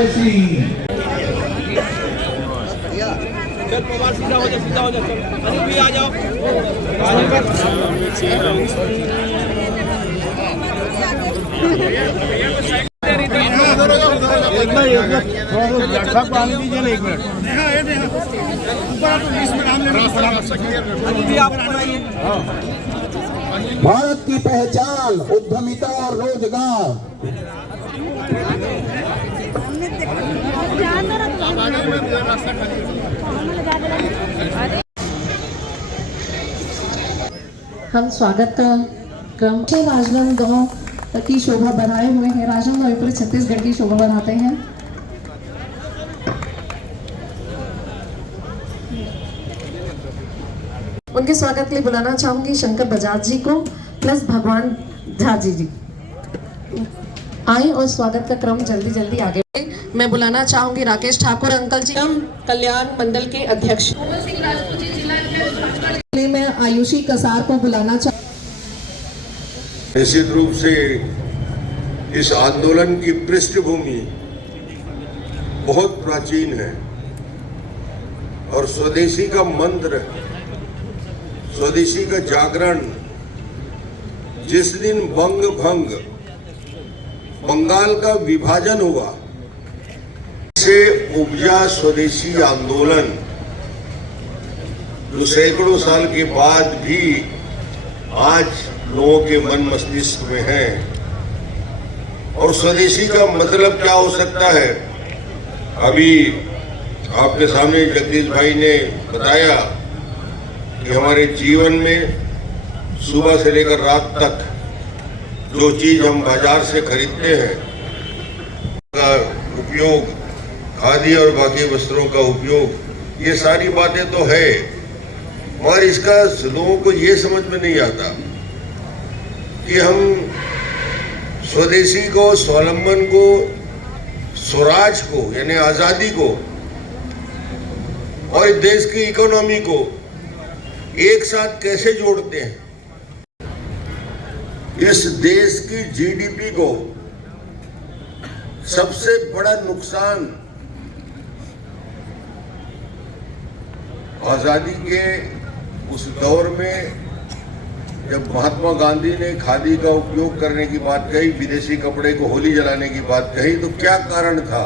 ओवैसी। सीधा हो जाओ अनिल भी आ जाओ। एक मिनट भारत की पहचान उद्यमिता और रोजगार। हम स्वागत का क्रम से राजनांदगांव की शोभा बढ़ाए हुए हैं। राजनांदगांव पूरे छत्तीसगढ़ की शोभा बढ़ाते हैं। उनके स्वागत के लिए बुलाना चाहूंगी शंकर बजाज जी को प्लस भगवान झा जी आए और स्वागत का क्रम जल्दी जल्दी आगे। मैं बुलाना चाहूंगी राकेश ठाकुर अंकल जी, कल्याण मंडल के अध्यक्ष। मैं आयुषी कसार को बुलाना निश्चित रूप से इस आंदोलन की पृष्ठभूमि बहुत प्राचीन है और स्वदेशी का मंत्र, स्वदेशी का जागरण जिस दिन बंग भंग बंगाल का विभाजन हुआ से उपजा स्वदेशी आंदोलन जो सैकड़ों साल के बाद भी आज लोगों के मन मस्तिष्क में है। और स्वदेशी का मतलब क्या हो सकता है? अभी आपके सामने जगदीश भाई ने बताया कि हमारे जीवन में सुबह से लेकर रात तक जो चीज हम बाजार से खरीदते हैं का उपयोग, खादी और बाकी वस्त्रों का उपयोग, ये सारी बातें तो है, मगर इसका लोगों को ये समझ में नहीं आता कि हम स्वदेशी को, स्वावलंबन को, स्वराज को यानी आजादी को और देश की इकोनॉमी को एक साथ कैसे जोड़ते हैं। इस देश की जीडीपी को सबसे बड़ा नुकसान आजादी के उस दौर में जब महात्मा गांधी ने खादी का उपयोग करने की बात कही, विदेशी कपड़े को होली जलाने की बात कही, तो क्या कारण था?